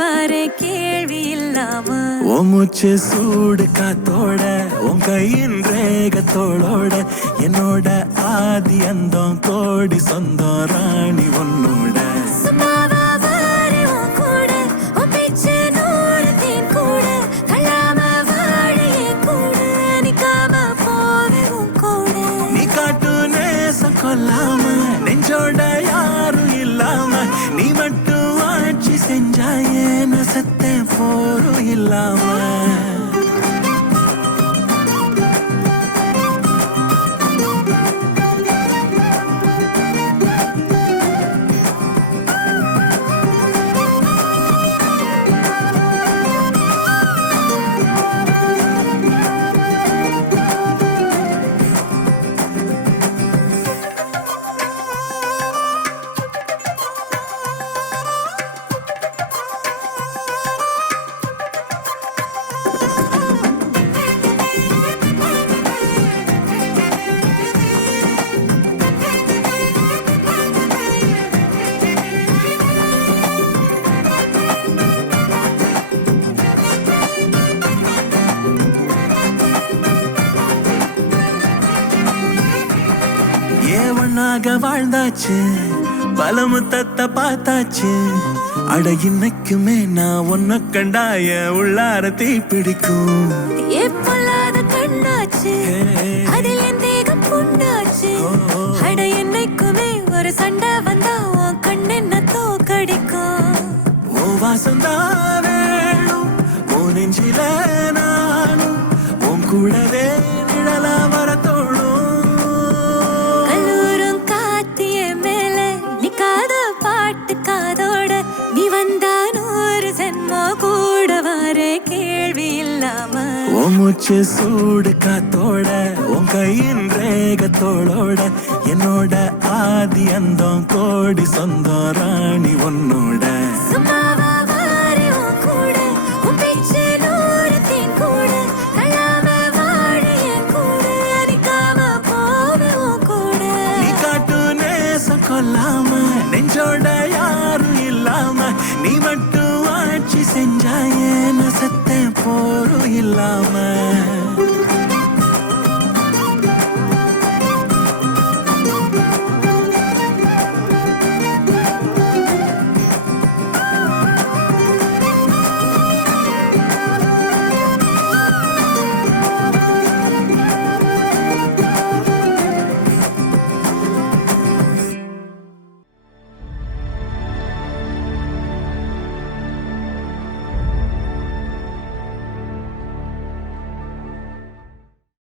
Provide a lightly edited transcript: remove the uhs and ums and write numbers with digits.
வர கேள்வி இல்லாம உன் மூச்சு சூடு காத்தோட உன் கையின் ரேகத்தோளோட என்னோட ஆதி அந்தம் கோடி சொந்தம் ராணி உன்னோட சும்மாவா வாரு உன் கூட உன் பேச்சு நூறு தேன் கூட கல்லாம வாழ என் கூட நிக்காம போவே உன் கூட நீ காட்டு நேசம் கொல்லாம நெஞ்சோட யாரும் இல்லாம நீ மட்டும் ஆட்சி செஞ்சாயே நசத்தேன் போரும் இல்லாம ஏவனாக வாழ்ந்தாச்சு பல முத்தத்தை பார்த்தாச்சு அட இன்னைக்குமே நான் உன்ன கண்டாய உள்ளார தீ பிடிக்கும் எப்பொல்லாத கண்ணாச்சு அதில் என் தேகம் புண்ணாச்சு அட என்னைக்குமே ஒரு சண்டை வந்தா உன் கண் என்ன தோக்கடிக்கும் ஓ வாசந்தான் வேணும் ஓ நெஞ்சில நானும் உன் கூடவே நிழலா வர தோணும் பாட்டு காதோட நீ வந்தா நூறு ஜென்மோ கூட வர கேள்வி இல்லாம உன் மூச்சு சூடு காத்தோட உன் கையின் ரேகத்தோளோட என்னோட ஆதி அந்தம் கோடி சொந்தம் ராணி ஒன்னோட